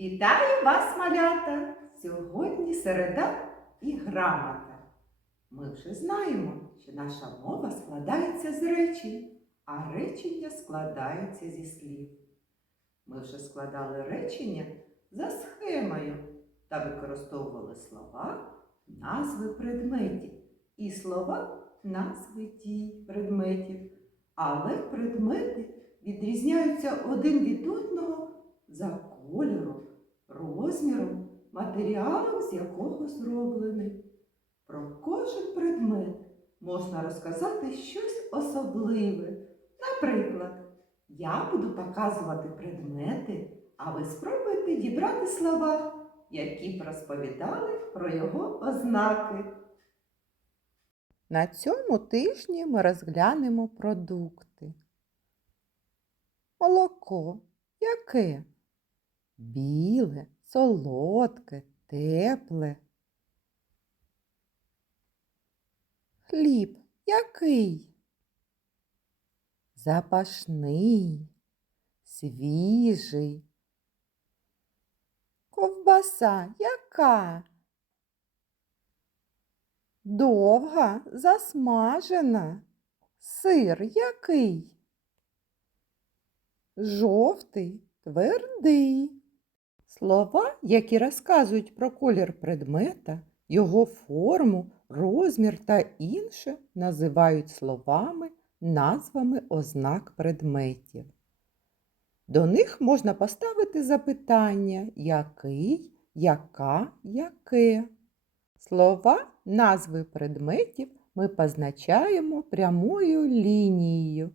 Вітаю вас, малята! Сьогодні середа і грамота. Ми вже знаємо, що наша мова складається з речень, а речення складаються зі слів. Ми вже складали речення за схемою та використовували слова, назви предметів і слова назви дій предметів. Але предмети відрізняються один від одного за кольором, розміром, матеріалом, з якого зроблений. Про кожен предмет можна розказати щось особливе. Наприклад, я буду показувати предмети, а ви спробуйте дібрати слова, які б розповідали про його ознаки. На цьому тижні ми розглянемо продукти. Молоко яке? Біле, солодке, тепле. Хліб який? Запашний, свіжий. Ковбаса яка? Довга, засмажена. Сир який? Жовтий, твердий. Слова, які розказують про колір предмета, його форму, розмір та інше, називають словами, назвами ознак предметів. До них можна поставити запитання який, яка, яке. Слова, назви предметів ми позначаємо прямою лінією.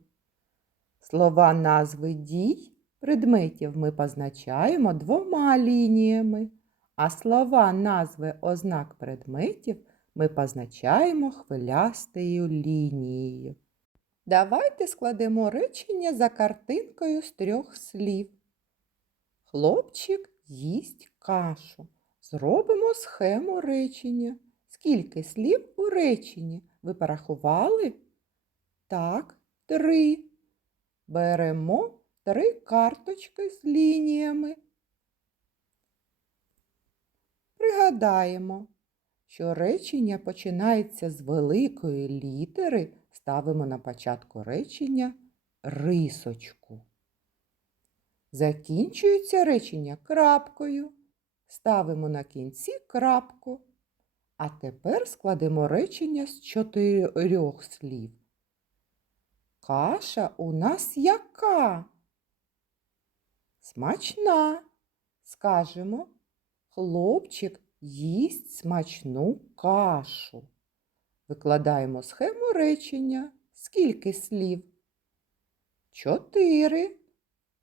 Слова назви дій предметів ми позначаємо двома лініями, а слова назви ознак предметів ми позначаємо хвилястою лінією. Давайте складемо речення за картинкою з трьох слів. Хлопчик їсть кашу. Зробимо схему речення. Скільки слів у реченні? Ви порахували? Так, три. Беремо три карточки з лініями. Пригадаємо, що речення починається з великої літери, ставимо на початку речення рисочку. Закінчується речення крапкою. Ставимо на кінці крапку. А тепер складемо речення з чотирьох слів. Каша у нас яка? Смачна. Скажемо, хлопчик їсть смачну кашу. Викладаємо схему речення. Скільки слів? Чотири.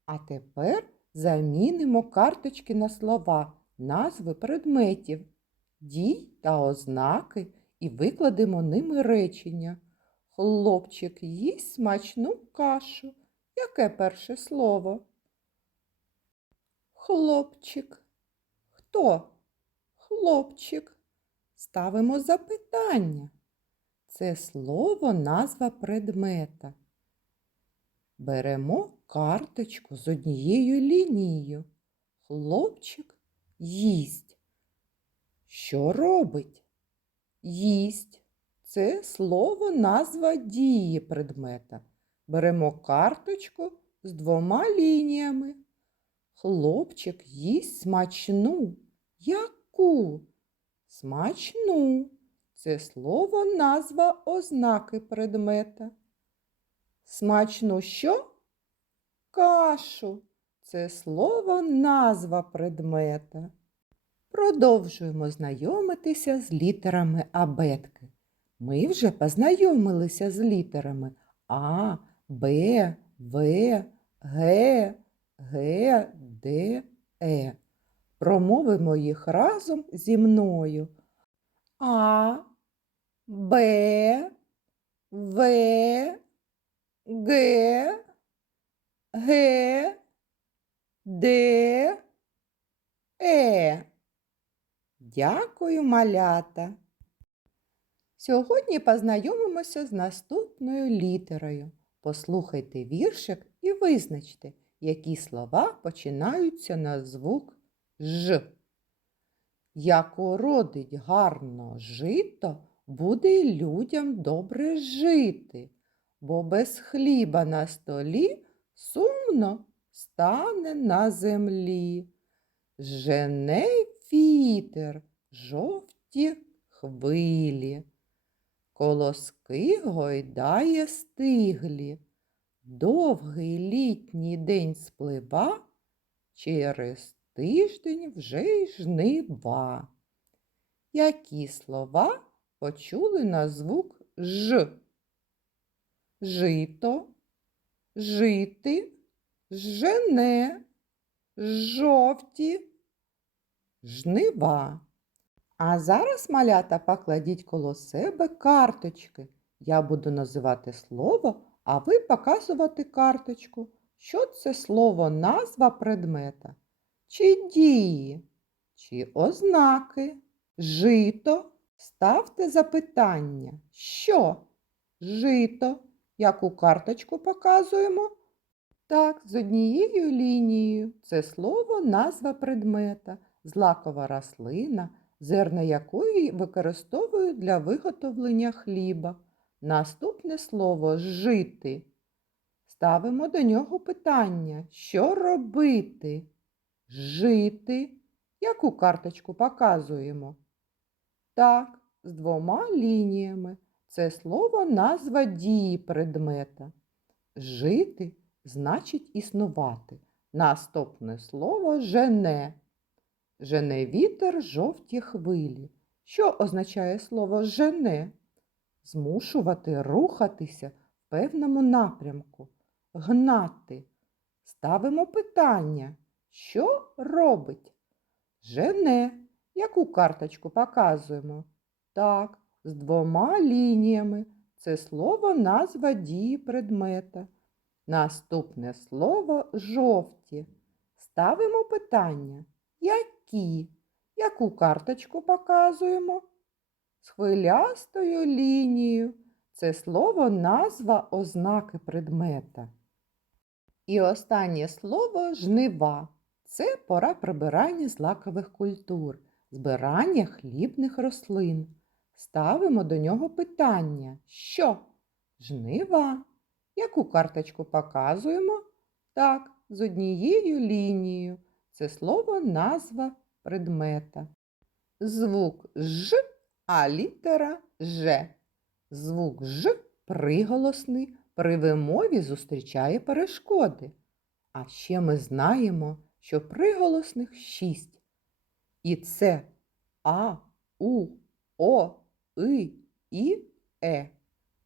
А тепер замінимо карточки на слова, назви предметів, дій та ознаки і викладемо ними речення. Хлопчик їсть смачну кашу. Яке перше слово? Хлопчик. Хто? Хлопчик. Ставимо запитання. Це слово назва предмета. Беремо карточку з однією лінією. Хлопчик їсть. Що робить? Їсть. Це слово назва дії предмета. Беремо карточку з двома лініями. Хлопчик їсть смачну. Яку? Смачну. Це слово назва ознаки предмета. Смачну що? Кашу. Це слово назва предмета. Продовжуємо знайомитися з літерами абетки. Ми вже познайомилися з літерами А, Б, В, Г, Г, Д, Е. Промовимо їх разом зі мною. А, Б, В, Г, Г, Д, Е. Дякую, малята. Сьогодні познайомимося з наступною літерою. Послухайте віршик і визначте, які слова починаються на звук ж. Як уродить гарно жито, буде й людям добре жити, бо без хліба на столі сумно стане на землі. Жене вітер жовті хвилі, колоски гойдає стиглі. Довгий літній день сплива, через тиждень вже й жнива. Які слова почули на звук Ж? Жито, жити, жене, жовті, жнива. А зараз, малята, покладіть коло себе карточки. Я буду називати слово, а ви показувати карточку. Що це слово назва предмета? Чи дії, чи ознаки? Жито. Ставте запитання. Що? Жито. Яку карточку показуємо? Так, з однією лінією. Це слово назва предмета, злакова рослина, зерна якої використовують для виготовлення хліба. Наступне слово жити. Ставимо до нього питання, що робити? Жити. Яку карточку показуємо? Так, з двома лініями. Це слово назва дії предмета. Жити значить існувати. Наступне слово жене. Жене вітер жовті хвилі. Що означає слово жене? Змушувати рухатися в певному напрямку, гнати. Ставимо питання, що робить? Жене. Яку карточку показуємо? Так, з двома лініями. Це слово назва дії предмета. Наступне слово жовті. Ставимо питання. Які? Яку карточку показуємо? З хвилястою лінією. Це слово назва ознаки предмета. І останнє слово жнива. Це пора прибирання злакових культур, збирання хлібних рослин. Ставимо до нього питання. Що? Жнива. Яку карточку показуємо? Так, з однією лінією. Це слово назва предмета. Звук Ж, а літера Ж. Звук Ж приголосний при вимові зустрічає перешкоди. А ще ми знаємо, що приголосних шість. І це А, У, О, И, І, Е.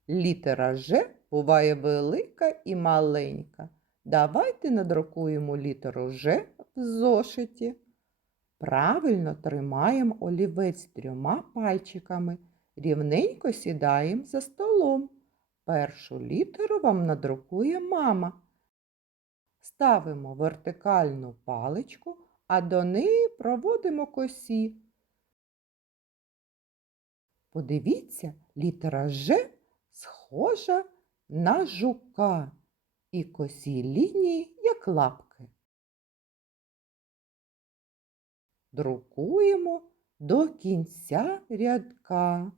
Літера Ж буває велика і маленька. Давайте надрукуємо літеру Ж в зошиті. Правильно тримаємо олівець трьома пальчиками. Рівненько сідаємо за столом. Першу літеру вам надрукує мама. Ставимо вертикальну паличку, а до неї проводимо косі. Подивіться, літера Ж схожа на жука і косі лінії, як лапки. Друкуємо до кінця рядка.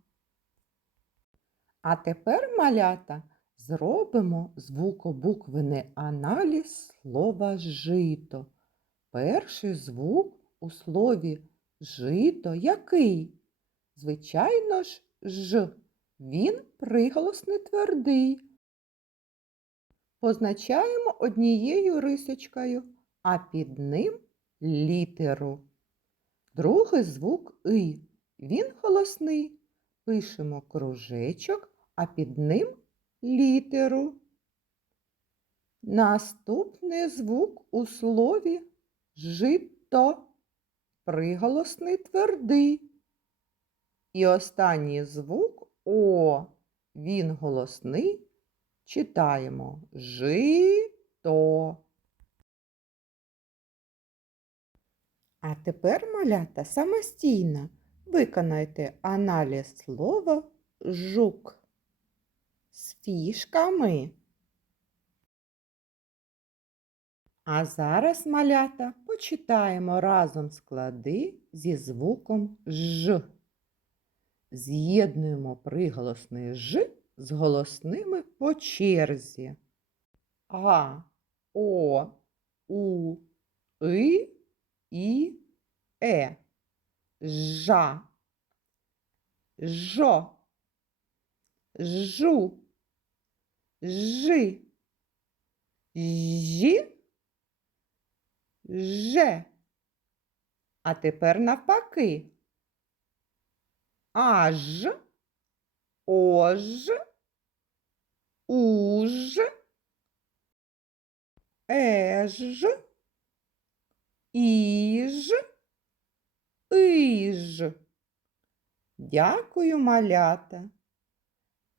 А тепер, малята, зробимо звукобуквений аналіз слова жито. Перший звук у слові жито який? Звичайно ж, ж. Він приголосний твердий. Позначаємо однією рисочкою, а під ним літеру. Другий звук И. Він голосний. Пишемо кружечок, а під ним літеру. Наступний звук у слові жито. Приголосний твердий. І останній звук О. Він голосний. Читаємо жито. А тепер, малята, самостійно виконайте аналіз слова жук з фішками. А зараз, малята, почитаємо разом склади зі звуком Ж. З'єднуємо приголосний Ж з голосними по черзі. А, О, У, И, І, Е. Жа. Жо. Жу. Жи. Жі. Же. А тепер навпаки. Аж, ож, уж, еж, іж, иж. Дякую, малята.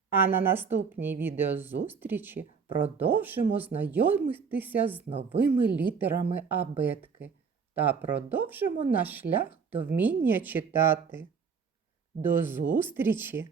А на наступній відеозустрічі продовжимо знайомитися з новими літерами абетки та продовжимо наш шлях до вміння читати. До зустрічі!